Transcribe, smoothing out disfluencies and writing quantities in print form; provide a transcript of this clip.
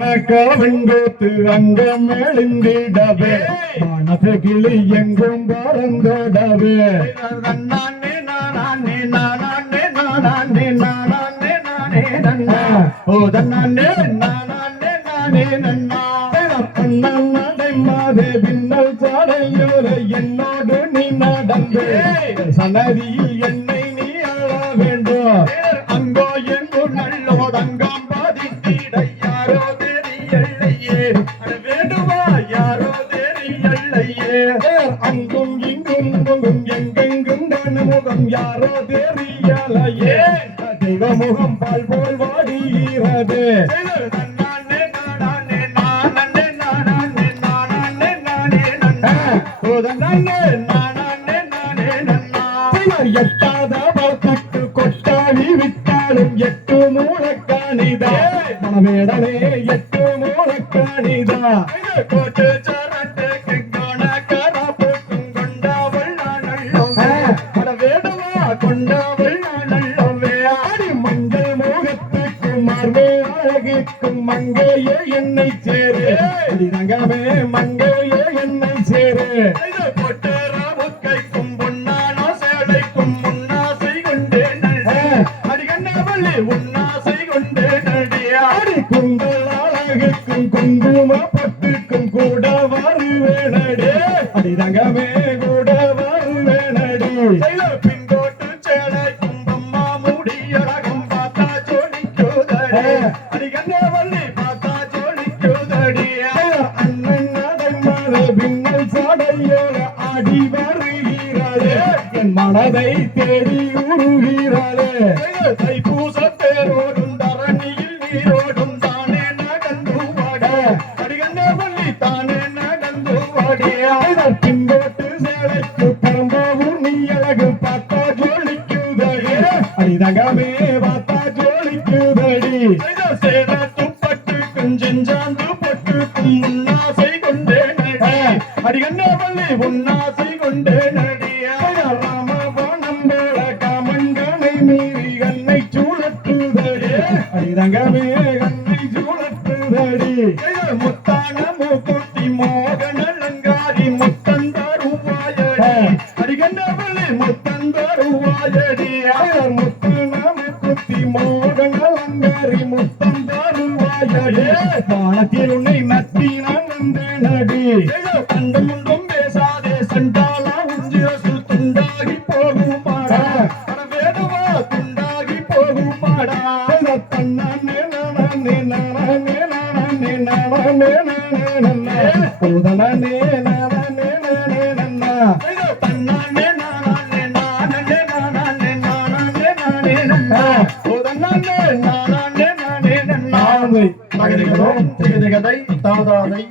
காவங்கோத்து அங்கம் எழுந்திடவே மனசு கிளி எங்கும் பறந்தோடவே நானே நானே நானே நானே நானே நானே நன்னா ஓ தன்னானே நானே நானே நன்னா நடை மாதே பின்னல் சாடையோர என்னோடு நீ நடந்து சன்னதியில் என்னை நீ ஆள வேண்டும் அங்கோ எங்கு நல்லோ தங்கம் பாதித்திட யாரோ தெரியலையே வேண்டுவா யாரோ தெரியலையே அங்கும் இங்கும் முகம் எங்கெங்கும் முகம் யாரோ தெரியலையே தெய்வ முகம் பால் போல் வாடுகிறது எட்டாத பழத்துக்கு கொட்டாவி விட்டாலும் எட்டு மூலக்காணிதா மனவேடனே எட்டு மூலக்காணிதா கோட்டு சரட்டுக்கு கணக்கரா போக்கும் கொண்டவள் நல்ல வேடுவா கொண்டவள் நல்லவே ஆடி மஞ்சள் முகத்துக்கு மார்பே அழகுக்கும் மங்கையே என்னை சேரு தங்கமே மங்கையே என்னை சேரு போட்டு ராமுக்கைக்கும் பொன்னானோ சேலைக்கும் முன்னாசை கொண்டே அடிகண்ணவள்ளி உன்னாசை கொண்டே நடியாடி குந்தல் அழகுக்கும் குங்கும பட்டுக்கும் கூட வருவேனடே அடி தங்கமே கூட வருவேனடி பின்கோட்டு சேலைக்கும் பொம்மா முடியழகும் பார்த்தா ஜோடிக்குதடி அடிகண்ணவள்ளி பார்த்தா ஜோடிக்குதடி அண்ணன் நடமாத பின்னல் சாடையோட ஆடி வருகிறாளே என் மனதை தேடி உருகிறாளே தைப்பூச தேரோடும் தரணியில் நீரோடும் தானே நடந்து வாட அடிகண்ணவள்ளி தானே நடந்து வாடியா பின்போட்டு சேலைக்கு பரம்போவும் நீ அழகு பார்த்தா ஜோலிக்குதடி அடி தங்கமே பார்த்தா ஜோலிக்குதடி சேர துப்பட்டுக்கும் செஞ்சாந்து பட்டுக்கும் உன்னாசை கொண்டே நடி அடிகண்ணவள்ளி உன்னாசை கொண்டே நடியா ராமபானம் போல காமங்கனை மீறி கண்ணை சூழற்றுதடி அடி தங்கமே கண்ணை சூழற்றுதடி முத்தான மூக்குத்தி மோகன அலங்காரி முத்தந்தருவாயடி அடிகண்ணவள்ளி முத்தந்தருவாயடி முத்து நாம குத்தி மோகன் அலங்காரி முத்தம் தருவாயடி வானத்தில் உன்னை நத்தி நான் வந்தேன் அடி கண்டு முண்டும் பேசாதே சண்டாலா உஞ்சிரசு துண்டாகி போகும் மாடா வேடுவா துண்டாகி போகும் மாடா தன்னானே நானே நானே நானே நானே நானே புதனே நானே நானே நன்னா தன்னானே நானே நானே நானே நானே நானே நன்னா புதனே நானே நானே நன்னா நானே மகரிகளோ திகதிகதை தாதாதை